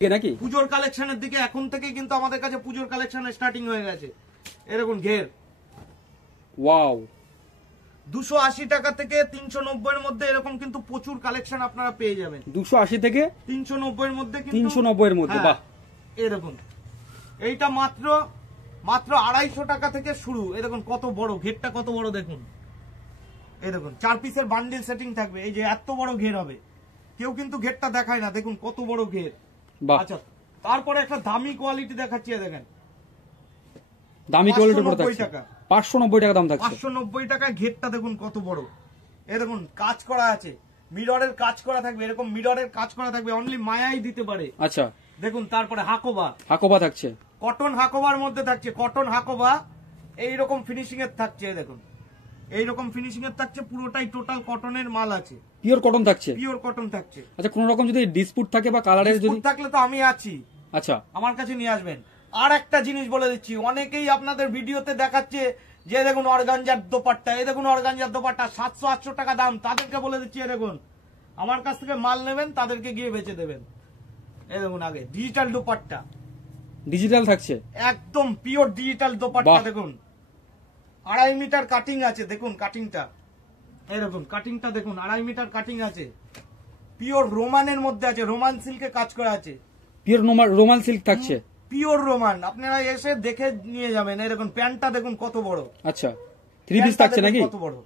নাকি পুজোর কালেকশনের দিকে এখন থেকে কিন্তু আমাদের কাছে পুজোর কালেকশন স্টার্টিং হয়ে গেছে। এরকম ঘের ওয়াও 280 টাকা থেকে 390 এর মধ্যে এরকম কিন্তু প্রচুর কালেকশন আপনারা পেয়ে যাবেন। 280 থেকে 390 এর মধ্যে কিন্তু 390 এর মধ্যে বাহ এরকম এইটা মাত্র 250 টাকা থেকে শুরু। এরকম কত বড় ঘেরটা, কত বড় দেখুন। এই দেখুন 4 পিসের বান্ডিল সেটিং থাকবে। এই যে এত বড় ঘের হবে, কেউ কিন্তু ঘেরটা দেখায় না। দেখুন কত বড় ঘের। আচ্ছা তারপরে একটা দামি কোয়ালিটি দেখাচ্ছি। দেখেন দামি কোয়ালিটির উপর থাকছে 590 টাকা দাম থাকছে। 590 টাকা ঘেরটা দেখুন কত বড়। এই দেখুন কাজ করা আছে, মিররের কাজ করা থাকবে। এরকম মিররের কাজ করা থাকবে, অনলি মায়াই দিতে পারে। আচ্ছা দেখুন তারপরে হাকোবা থাকছে, কটন হাকোবার মধ্যে থাকছে। কটন হাকোবা এইরকম ফিনিশিং এর থাকছে। দেখুন এইরকম ফিনিশিং এর থাকছে, পুরোটাই টোটাল কটনের মাল আছে। পিওর কটন থাকছে, পিওর কটন থাকছে। আচ্ছা কোন রকম যদি ডিসপুট থাকে বা কালারের যদি থাকলে তো আমি আছি। আচ্ছা আমার কাছে নিয়ে আসবেন। আর একটা জিনিস বলে দিচ্ছি, অনেকেই আপনাদের ভিডিওতে দেখাচ্ছে যে দেখুন অর্গানজার দোপাট্টা, এই দেখুন অর্গানজার দোপাট্টা 700-800 টাকা দাম। তাদেরকে বলে দিচ্ছি এই দেখুন আমার কাছ থেকে মাল নেবেন, তাদেরকে গিয়ে বেচে দেবেন। এই দেখুন আগে ডিজিটাল দোপাট্টা, ডিজিটাল থাকছে, একদম পিওর ডিজিটাল দোপাট্টা। দেখুন 2.5 মিটার কাটিং আছে। দেখুন কাটিংটা, এরকম কাটিংটা দেখুন 2.5 মিটার কাটিং আছে। পিওর রোমানের মধ্যে আছে, রোমান সিল্কে কাজ করা আছে। পিওর রোমান সিল্ক থাকছে, পিওর রোমান। আপনারা এসে দেখে নিয়ে যাবেন। এরকম প্যান্টটা দেখুন কত বড়। আচ্ছা 3 পিস থাকছে নাকি? কত বড়,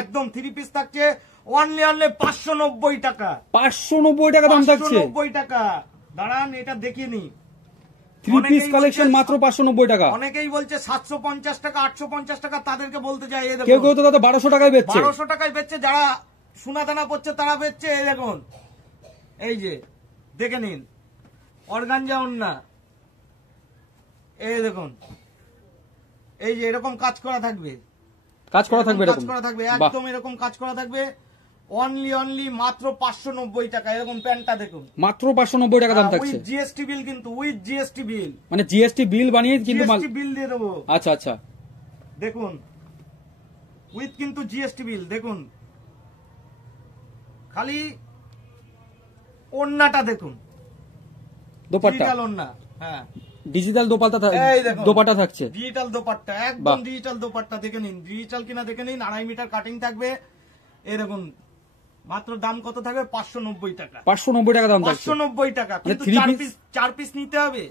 একদম 3 পিস থাকছে। অনলি 590 টাকা। 590 টাকা দাম থাকছে। 590 টাকা। দাঁড়ান এটা দেখিয়ে নি। 3 পিস কালেকশন মাত্র 590 টাকা। অনেকেই বলছে 750 টাকা 850 টাকা, তাদেরকে বলতে চাই এই দেখুন কেউ কেউ তো দাদা 1200 টাকায় বেচছে। 1200 টাকায় বেচছে, যারা সোনাদানা পড়ছে তারা বেচছে। এই দেখুন এই যে দেখে নিন অর্গানজা ওন্না। এই দেখুন এই যে এরকম কাজ করা থাকবে, কাজ করা থাকবে, কাজ করা থাকবে, একদম এরকম কাজ করা থাকবে। অনলি মাত্র 590 টাকা। এরকম প্যান্টটা দেখুন মাত্র 590 টাকা দাম থাকছে। উইথ জিএসটি বিল, কিন্তু উইথ জিএসটি বিল, মানে জিএসটি বিল বানিয়ে কিন্তু জিএসটি বিল দিয়ে দেবো। আচ্ছা আচ্ছা দেখুন উইথ কিন্তু জিএসটি বিল। দেখুন খালি ওন্নাটা দেখুন, দোপাট্টা ডিজিটাল ওন্না। হ্যাঁ ডিজিটাল দোপাট্টা থাকছে, ডিজিটাল দোপাট্টা, একদম ডিজিটাল দোপাট্টা। দেখে নিন ডিজিটাল কিনা দেখে নিন। 2.5 মিটার কাটিং থাকবে। এই দেখুন মাত্র দাম কত থাকবে? 590 টাকা। 590 টাকা দাম থাকছে। 590 টাকা, কিন্তু 4 পিস নিতে হবে।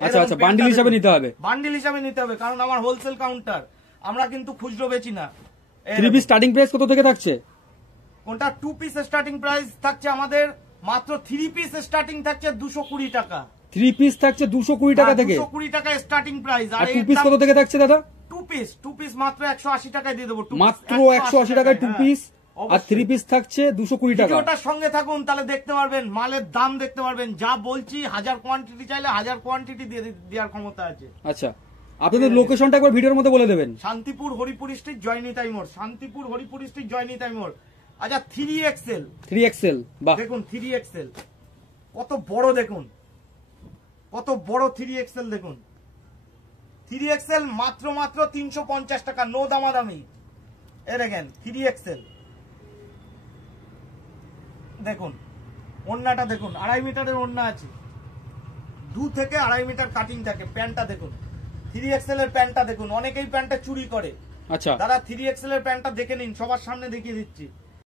আচ্ছা আচ্ছা বান্ডিল হিসাবে নিতে হবে, বান্ডিল হিসাবে নিতে হবে, কারণ আমার হোলসেল কাউন্টার, আমরা কিন্তু খুচরো বেচি না। 3 পিস স্টার্টিং প্রাইস কত থেকে থাকছে? কোনটা 2 পিস স্টার্টিং প্রাইস থাকছে আমাদের মাত্র 3 পিস স্টার্টিং থাকছে 220 টাকা। 3 পিস থাকছে 220 টাকা থেকে, 220 টাকা স্টার্টিং প্রাইস। আর 2 পিস কত থেকে থাকছে দাদা? 2 পিস মাত্র 180 টাকায় দিয়ে দেবো। মাত্র 180 টাকায় 2 পিস, আর 3 পিস থাকছে 220 টাকা। ভিডিওটার সঙ্গে থাকুন, তাহলে দেখতে পারবেন, মালের দাম দেখতে পারবেন। যা বলছি 1000 কোয়ান্টিটি চাইলে 1000 কোয়ান্টিটি দেওয়ার ক্ষমতা আছে। আচ্ছা আপনাদের লোকেশনটা একবার ভিডিওর মধ্যে বলে দেবেন। শান্তিপুর হরিপুর স্ট্রিট, জয়নিতাই মোড়। শান্তিপুর হরিপুর স্ট্রিট, জয়নিতাই মোড়। আচ্ছা 3XL বাহ দেখুন 3XL কত বড়। দেখুন কত বড় 3XL। দেখুন 3XL মাত্র 350 টাকা, নো দামাদামি। এ দেখেন 3XL দেখুন। ওন্নাটা দেখুন 2.5 মিটারের ওন্না আছে, 2 থেকে 2.5 মিটার কাটিং থাকে। প্যান্টটা দেখুন 3XL এর প্যান্টটা দেখুন। অনেকেই প্যান্টটা চুরি করে। আচ্ছা দাদা 3XL এর প্যান্টটা দেখে নিন, সবার সামনে দেখিয়ে দিচ্ছি।